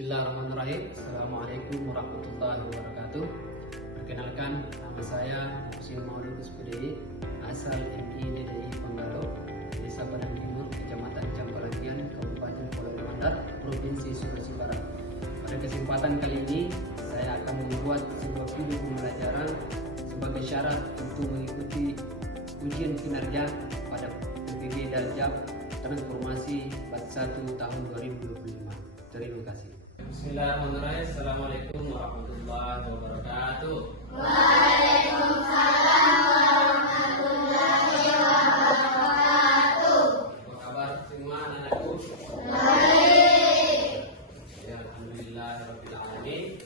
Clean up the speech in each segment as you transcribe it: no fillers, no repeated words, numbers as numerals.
Bismillahirrahmanirrahim. Assalamualaikum warahmatullahi wabarakatuh. Perkenalkan, nama saya Muhsin Maulud Spudi, asal MI DDI Pondalo, Desa Padang Timur, Kecamatan Campalagian, Kabupaten Pulau Mandar, Provinsi Sulawesi Barat. Pada kesempatan kali ini, saya akan membuat sebuah video pembelajaran sebagai syarat untuk mengikuti ujian kinerja pada PPB Daljab Transformasi Batch 1 tahun 2025. Terima kasih. Bismillahirrahmanirrahim. Assalamualaikum warahmatullahi wabarakatuh. Waalaikumsalam warahmatullahi wabarakatuh. Apa kabar semua anak-anakku? Baik. Ya, alhamdulillah rabbil alamin.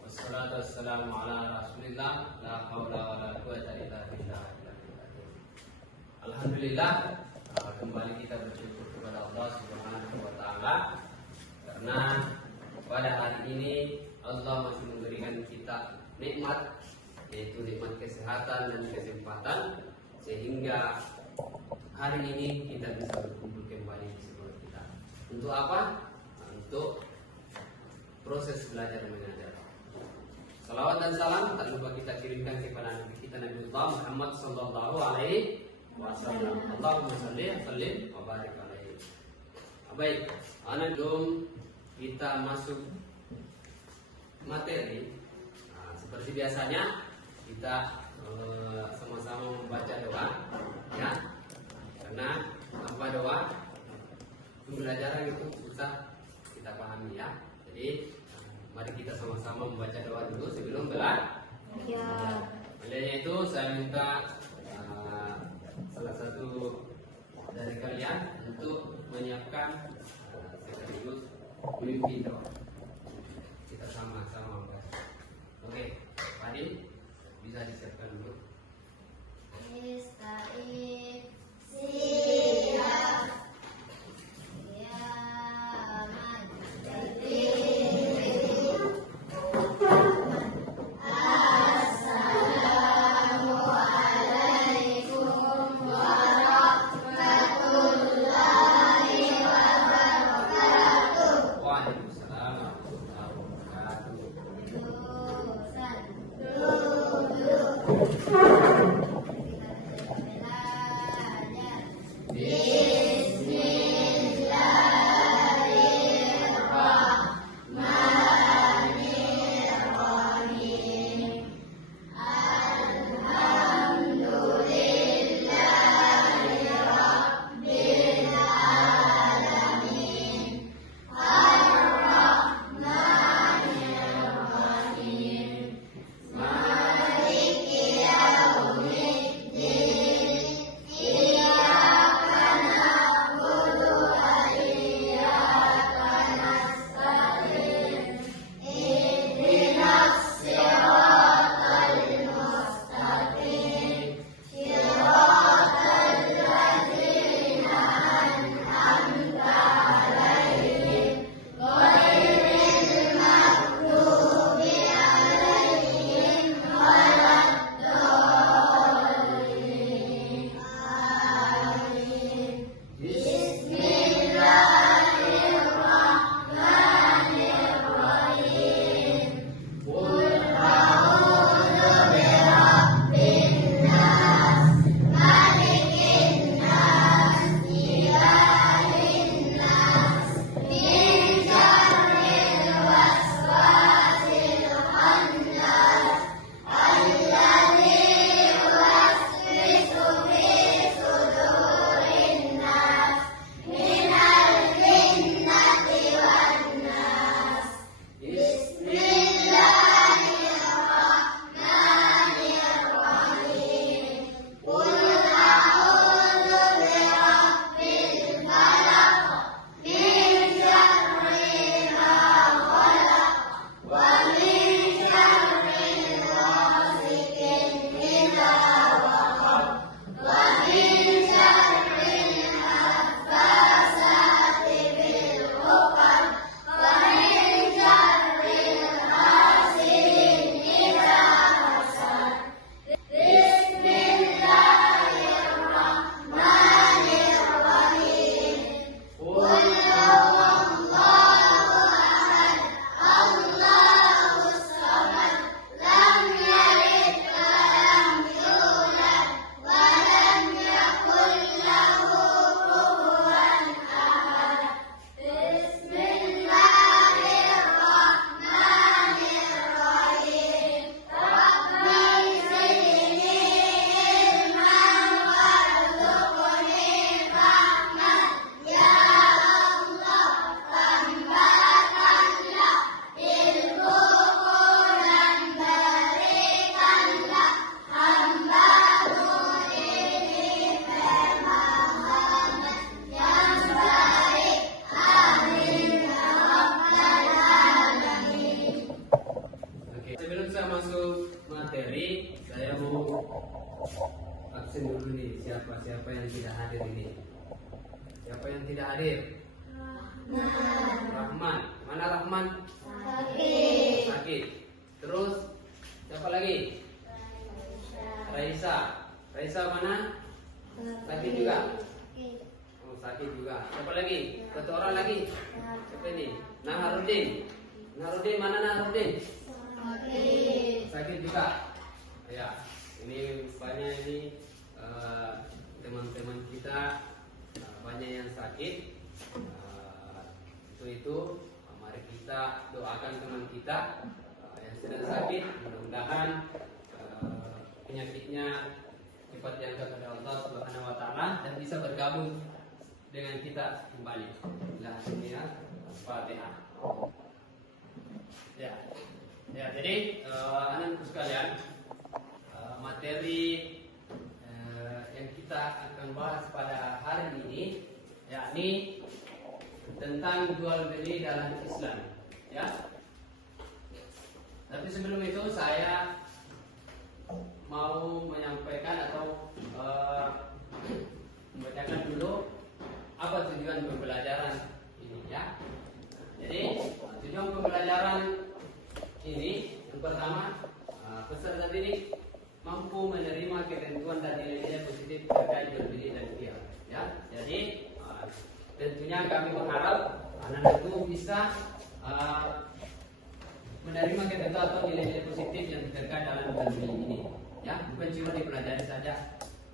Wassalatu wassalamu ala Rasulillah, la haula wala quwwata illa billah. Alhamdulillah, kembali kita bersyukur kepada Allah Subhanahu wa taala karena pada hari ini Allah masih memberikan kita nikmat, yaitu nikmat kesehatan dan kesempatan, sehingga hari ini kita bisa berkumpul kembali di sekolah kita. Untuk apa? Untuk proses belajar mengajar. Salawat dan salam tak lupa kita kirimkan kepada Nabi kita Nabi Muhammad sallallahu alaihi wasallam. Allahumma shalli wa sallim wa barik alaihi. Baik, anak belum kita masuk materi. Seperti biasanya kita sama-sama membaca doa, ya. Karena tanpa doa pembelajaran itu susah kita pahami, ya. Jadi mari kita sama-sama membaca doa dulu sebelum belajar. Olehnya itu saya minta salah satu dari kalian untuk menyiapkan sekaligus mimpi doa. Kita sama-sama membaca. Oke, Fadil bisa disiapkan dulu. Ista'in siap. Ya man Assalamualaikum warahmatullahi wabarakatuh. Waalaikumsalam warahmatullahi wabarakatuh. Duduk. absen dulu nih. Siapa yang tidak hadir ini? Siapa yang tidak hadir? Rahman. Mana Rahman? Sakit. Terus siapa lagi? Raisa. Raisa mana? Sakit juga. Oh, sakit juga. Siapa lagi? Satu orang lagi. Siapa ini? Naharudin. Naharudin mana Naharudin? Sakit juga. Ya, ini rupanya ini teman-teman kita banyak yang sakit. Itu mari kita doakan teman kita yang sedang sakit, mudah-mudahan penyakitnya cepat diangkat oleh Allah Subhanahu wa taala dan bisa bergabung dengan kita kembali. Bismillah. Fatihah. Ya, jadi anak-anak sekalian, materi yang kita akan bahas pada hari ini yakni tentang jual beli dalam Islam, ya. Tapi sebelum itu saya mau menyampaikan atau membacakan dulu apa tujuan pembelajaran ini, ya. Jadi tujuan pembelajaran ini yang pertama, peserta didik mampu menerima ketentuan dan nilai-nilai positif terkait jual beli dan jual, ya. Jadi tentunya kami berharap anak-anak itu bisa menerima ketentuan atau nilai-nilai positif yang terkait dalam jual beli ini, ya. Bukan cuma dipelajari saja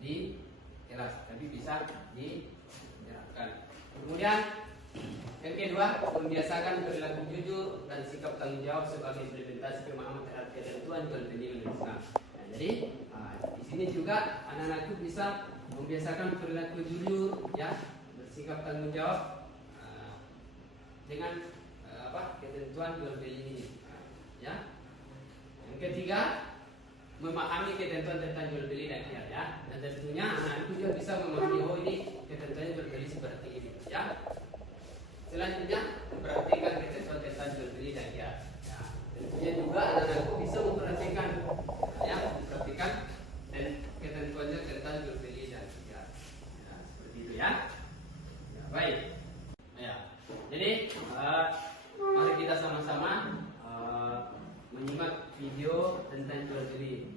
di kelas, tapi bisa diterapkan. Kemudian yang kedua, membiasakan perilaku jujur dan sikap tanggung jawab sebagai implementasi pemahaman terhadap ketentuan jual beli Islam. Nah, jadi di sini juga anak-anak itu bisa membiasakan perilaku jujur, ya, bersikap tanggung jawab dengan ketentuan jual beli ini, ya. Yang ketiga, memahami ketentuan tentang jual beli dan khiyar, ya. Dan tentunya anak itu juga bisa memahami ini ketentuan jual beli seperti ini, ya. Selanjutnya, memperhatikan ketentuan tentang jual beli dan khiyar. Ya, tentunya juga anak-anakku bisa memperhatikan, ya, memperhatikan dan ketentuannya tentang jual beli dan khiyar. Ya, seperti itu, ya. Ya, baik. Ya, jadi mari kita sama-sama menyimak video tentang jual beli.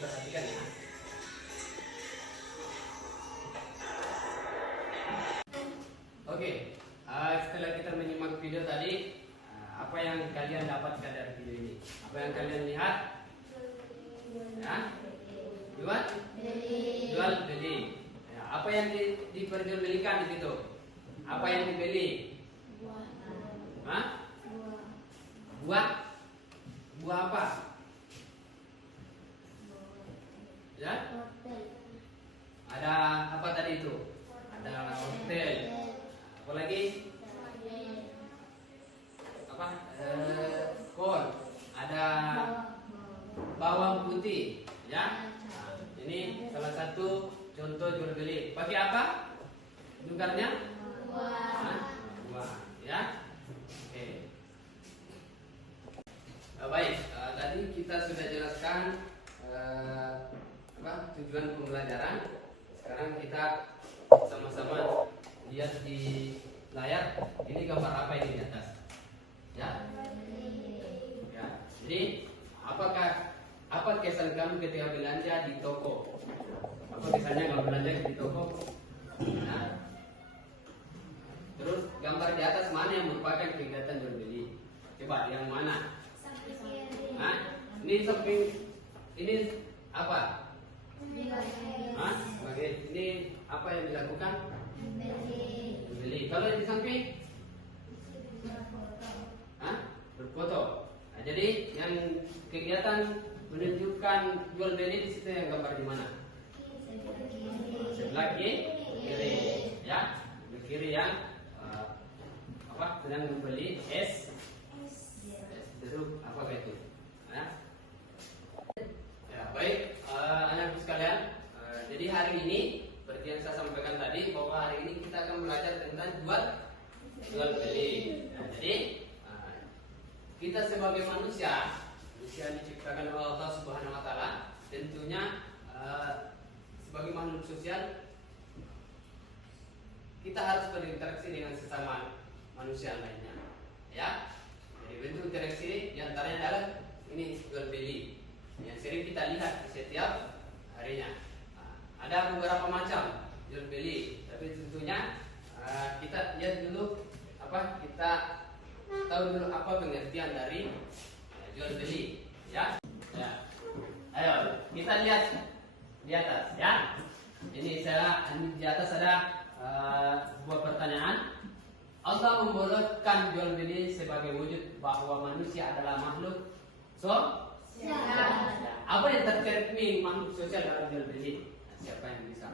Perhatikan, ya. Oke, setelah kita menyimak video tadi, apa yang kalian dapatkan dari video ini? Apa yang kalian lihat? Ya, jual beli. Ya, apa yang diperjualbelikan di situ? Apa yang dibeli? Hah? Buah? Buah apa? Ya? Ada apa tadi itu? Ada hotel. Apa lagi? Apa? Kol. Ada bawang putih. Ya? Nah, ini salah satu contoh jual beli. Pakai apa? Nukarnya? Buah. Ya? Oke. Baik. Tadi kita sudah jelaskan tujuan pembelajaran. Sekarang kita sama-sama lihat di layar. Ini gambar apa ini di atas? Ya. Ya. Jadi apa kesan kamu ketika belanja di toko? Apa kesannya kalau belanja di toko? Nah. Terus gambar di atas mana yang merupakan kegiatan jual beli? Coba yang mana? Samping kiri. Hah? Ini samping ini apa? Hah? Ini apa yang dilakukan? Beli. Kalau di samping? Hah? Berfoto. Nah, jadi yang kegiatan menunjukkan jual beli di situ yang gambar di mana? Sebelah kiri, ya, sebelah kiri yang apa? Sedang membeli es jeruk apa itu? Ya. Ya, baik, anak sekalian. Jadi hari ini seperti yang saya sampaikan tadi bahwa hari ini kita akan belajar tentang jual beli. Nah, jadi kita sebagai manusia diciptakan oleh Allah Subhanahu Wa Taala, tentunya sebagai makhluk sosial kita harus berinteraksi dengan sesama manusia lainnya. Ya, jadi bentuk interaksi diantaranya adalah ini jual beli yang sering kita lihat di setiap harinya. Ada beberapa macam jual beli, tapi tentunya kita lihat dulu kita tahu dulu apa pengertian dari jual beli, ya. Ya. Ayo kita lihat di atas, ya. Ini di atas ada sebuah pertanyaan. Allah membolehkan jual beli sebagai wujud bahwa manusia adalah makhluk sosial. Apa yang tercermin makhluk sosial dalam jual beli? Siapa yang bisa?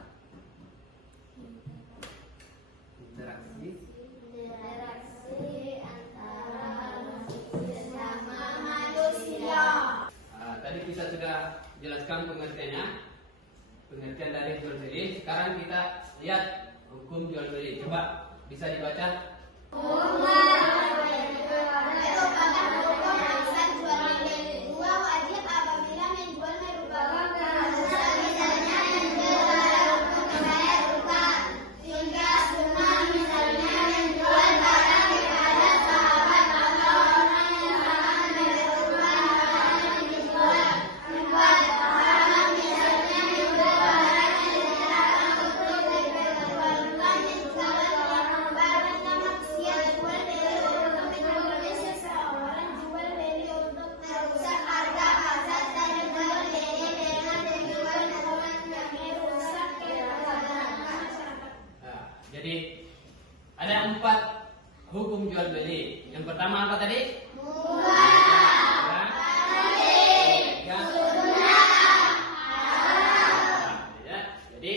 Interaksi antara sesama manusia. Tadi kita sudah jelaskan pengertian dari jual beli. Sekarang kita lihat hukum jual beli. Coba bisa dibaca. Wajib apabila menjual merupakan keharusan, misalnya menjual membayar utang. Jika cuma misalnya menjual barang kepada sahabat atau orang yang akan memerlukan barang yang dijual. Membuat haram misalnya menjual barang yang dilarang untuk diperjualbelikan. Menjual barang manusia jual beli untuk membeli seseorang jual beli untuk merusak harga asal dan jual beli dengan menjual barang yang merusak keadaan masyarakat. Jadi ada 4 hukum jual beli. Yang pertama apa tadi? Ya, jadi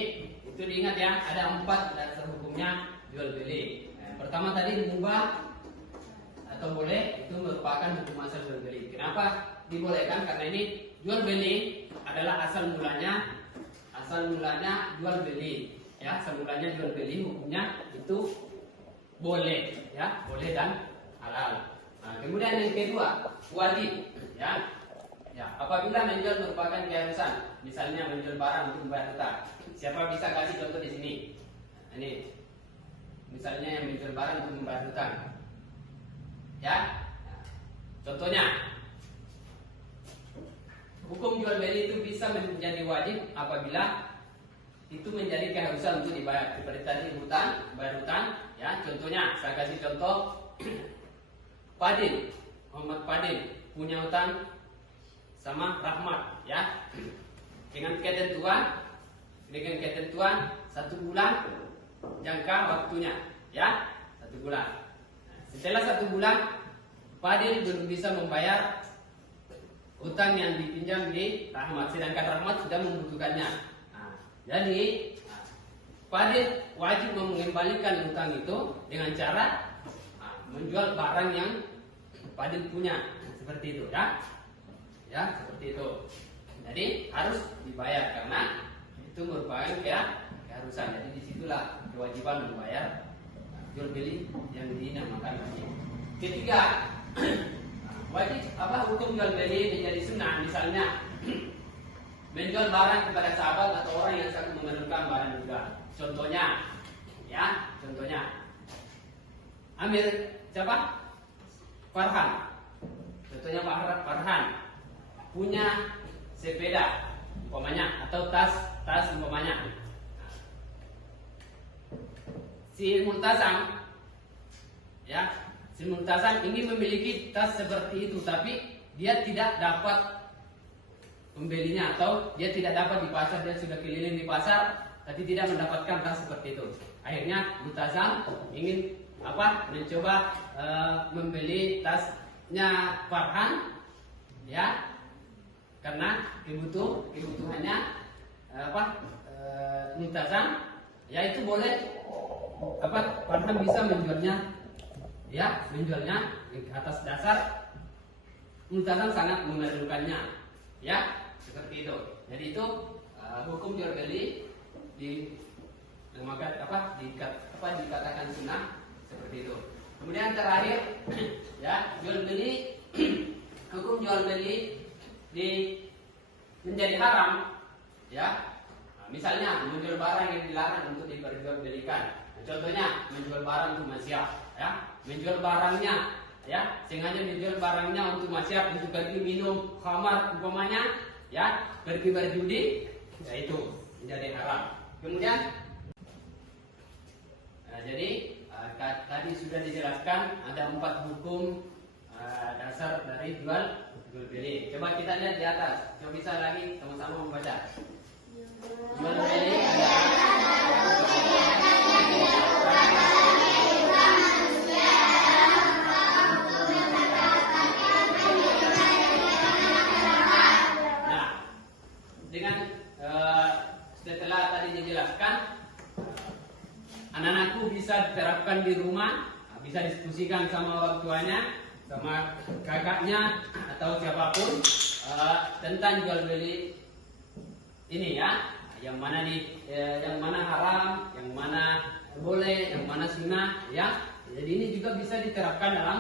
itu diingat ya, ada 4 dasar hukumnya jual beli. Yang pertama tadi mubah atau boleh, itu merupakan hukum asal jual beli. Kenapa dibolehkan? Karena ini jual beli adalah asal mulanya jual beli. Ya, asal mulanya jual beli hukumnya itu boleh, ya, boleh dan halal. Nah, kemudian yang kedua wajib, ya. Ya, apabila menjual merupakan keharusan, misalnya menjual barang untuk membayar hutang. Siapa bisa kasih contoh di sini? Nah, ini misalnya yang menjual barang untuk membayar hutang. Ya. Nah, contohnya hukum jual beli itu bisa menjadi wajib apabila itu menjadi keharusan untuk dibayar. Seperti tadi bayar hutang, ya. Contohnya, saya kasih contoh. Muhammad Fadil punya hutang sama Rahmat, ya. Dengan ketentuan 1 bulan jangka waktunya, ya. 1 bulan. Setelah 1 bulan, Fadil belum bisa membayar hutang yang dipinjam di Rahmat, sedangkan Rahmat sudah membutuhkannya. Jadi Fadil wajib mengembalikan hutang itu dengan cara menjual barang yang Fadil punya, seperti itu, ya. Ya, seperti itu. Jadi harus dibayar karena itu merupakan keharusan. Jadi disitulah kewajiban membayar jual beli yang dinamakan wajib. Ketiga, wajib hukum jual beli menjadi sunnah, misalnya menjual barang kepada sahabat atau orang yang sangat memerlukan barang juga. Contohnya, ambil siapa? Farhan. Contohnya Farhan punya sepeda umpamanya atau tas umpamanya. Si Multazam Ya, si Multazam ingin memiliki tas seperti itu, tapi dia tidak dapat pembelinya atau dia tidak dapat di pasar. Dia sudah keliling di pasar, tapi tidak mendapatkan tas seperti itu. Akhirnya Multazam ingin mencoba membeli tasnya Farhan, ya, karena kebutuhannya Multazam, ya itu boleh Farhan bisa menjualnya, ya, menjualnya atas dasar Multazam sangat memerlukannya, ya, seperti itu. Jadi itu hukum jual beli dikatakan sunnah seperti itu. Kemudian terakhir, ya, jual beli hukum jual beli menjadi haram, ya. Misalnya menjual barang yang dilarang untuk diperjualbelikan. Contohnya menjual barang untuk maksiat, ya, menjual barangnya, ya, sengaja menjual barangnya untuk maksiat, untuk pergi minum khamar umpamanya, ya, pergi berjudi, ya itu menjadi haram. Kemudian jadi tadi sudah dijelaskan ada 4 hukum dasar dari jual beli. Coba kita lihat di atas. Coba bisa lagi sama-sama membaca. Jual beli setelah tadi dijelaskan, anak-anakku bisa diterapkan di rumah, bisa diskusikan sama orang tuanya, sama kakaknya atau siapapun tentang jual beli ini, ya, yang mana haram, yang mana boleh, yang mana sunnah, ya. Jadi ini juga bisa diterapkan dalam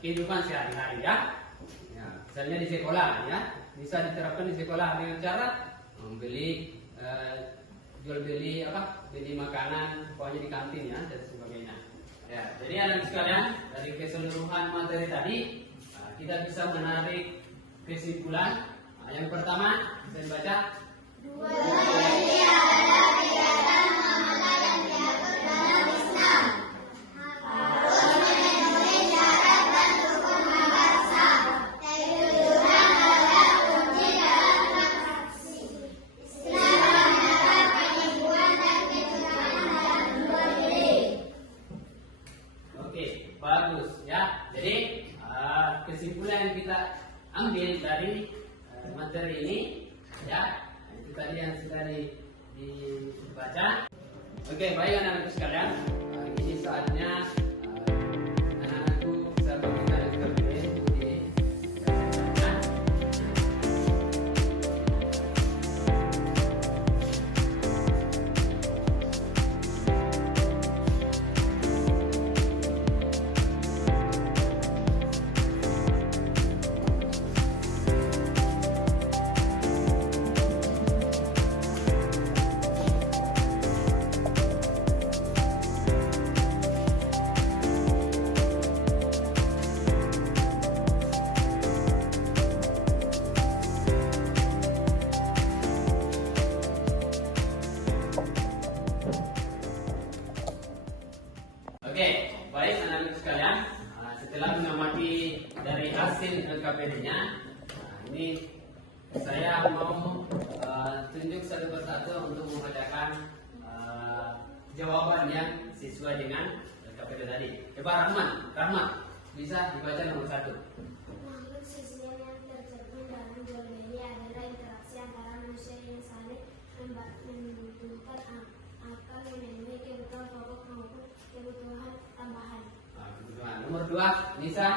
kehidupan sehari-hari, ya. Misalnya di sekolah, ya, bisa diterapkan di sekolah dengan cara membeli jual beli beli makanan pokoknya di kantin, ya, dan sebagainya. Ya, jadi anak sekalian, dari keseluruhan materi tadi kita bisa menarik kesimpulan. Yang pertama, saya baca. Jual beli adalah kegiatan muamalah yang diatur dalam Islam. Harus memenuhi syarat dan rukun mabasa. Kejujuran adalah kunci dalam transaksi. Islam menganjurkan penipuan dan kecurangan dalam jual beli. Oke, bagus, ya. Jadi kesimpulan yang kita ambil dari materi ini, ya, itu tadi yang sudah dibaca. Oke, baik anak-anakku sekalian, ini saatnya anak-anakku bisa memberikan experiment di kesimpulannya. Oke, baik anak-anak sekalian, setelah mengamati dari hasil LKPD-nya, ini saya mau tunjuk satu persatu untuk membacakan jawaban yang sesuai dengan LKPD tadi. Coba Rahmat, bisa dibaca nomor 1. Makhluk sosial yang tercermin dalam jual beli adalah interaksi antara manusia yang saling membutuhkan akal memenuhi kebutuhan pokok maupun kebutuhan tambahan. Kebutuhan. Nomor 2, Nisa.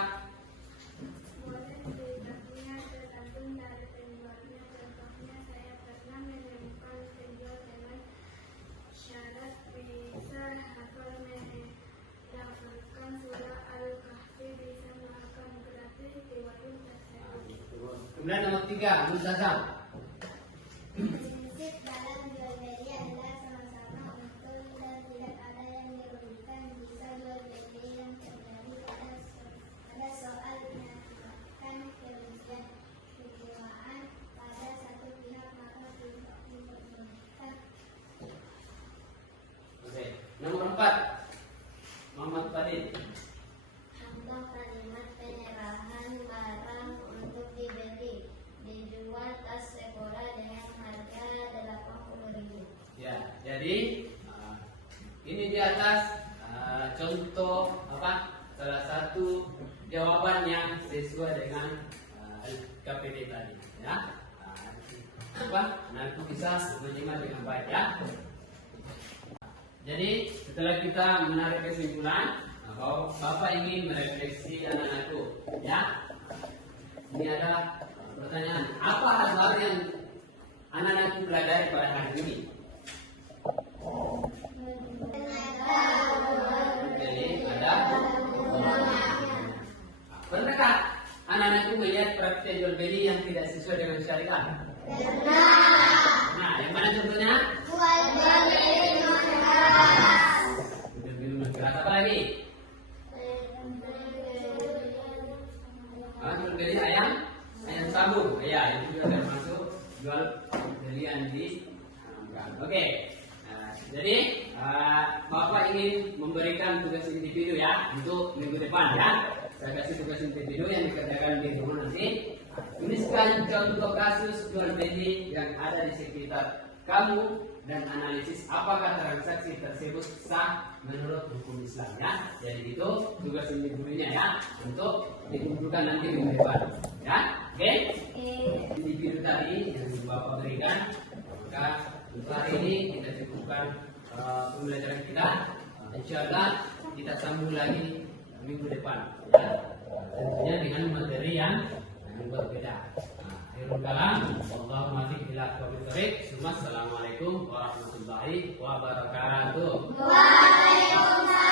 Boleh beli-belinya tergantung dari penjualnya. Contohnya, saya pernah menemukan penjual dengan syarat bisa hafal melafalkan surah Al-Kahfi, bisa makan gratis di warung tersebut. Kemudian nomor 3, Multazam. Prinsip dalam jual beli adalah sama-sama untung dan tidak ada yang dirugikan. Bisa jual beli yang terjadi pada soal menyebabkan kerugian kejiwaan pada satu pihak, maka diperbolehkan. Oke. Nomor 4, Muhammad Fadil. Jadi ini di atas contoh apa? Salah satu jawaban yang sesuai dengan KPD tadi, ya. Nanti bisa menyimak dengan baik, ya. Jadi setelah kita menarik kesimpulan bahwa Bapak ingin merefleksi anak-anakku, ya. Ini ada pertanyaan, apa hal baru yang anak-anakku pelajari pada hari ini? Jadi ada. Pernahkah anak-anakku melihat praktek jual beli yang tidak sesuai dengan syariat? Nah, yang mana contohnya? Jual keras. Apa lagi? Jual beli ayam sabung. Ya, itu juga termasuk jual belian di Oke. Jadi Bapak ingin memberikan tugas individu, ya, untuk minggu depan, ya. Saya kasih tugas individu yang dikerjakan di rumah nanti. Tuliskan contoh kasus jual beli yang ada di sekitar kamu dan analisis apakah transaksi tersebut sah menurut hukum Islam, ya. Jadi itu tugas individunya, ya, untuk dikumpulkan nanti minggu depan, ya. Oke? Individu tadi yang Bapak berikan, maka untuk hari ini kita cukupkan pembelajaran kita. Insyaallah kita sambung lagi minggu depan, ya. Tentunya dengan materi yang berbeda. Akhirul kalam, Allahumma fiq ila aqwamit thariq. Assalamualaikum warahmatullahi wabarakatuh. Waalaikumsalam.